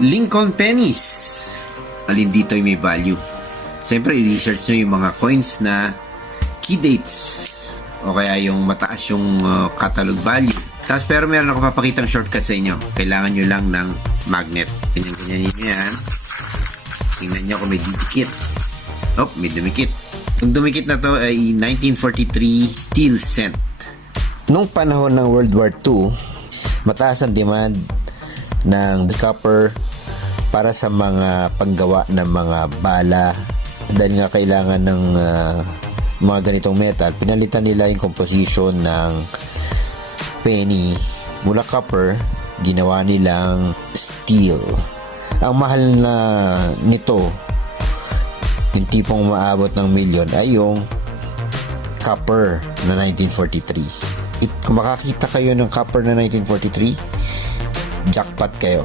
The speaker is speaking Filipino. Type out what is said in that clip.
Lincoln pennies. Alin dito ay may value? Siyempre, i-research nyo yung mga coins na key dates o kaya yung mataas yung catalog value. Tapos pero meron ako papakitang shortcut sa inyo. Kailangan nyo lang ng magnet. Ganyan-ganyan nyo yan. Tingnan nyo kung may didikit. Oh, may dumikit. Yung dumikit na to ay 1943 steel cent. Nung panahon ng World War II, mataas ang demand ng copper para sa mga panggawa ng mga bala. Dahil nga kailangan ng mga ganitong metal, pinalitan nila yung composition ng penny mula copper, ginawa nilang steel. Ang mahal na nito, yung tipong maabot ng milyon, ay yung copper na 1943. Kung makakita kayo ng copper na 1943, jackpot kayo.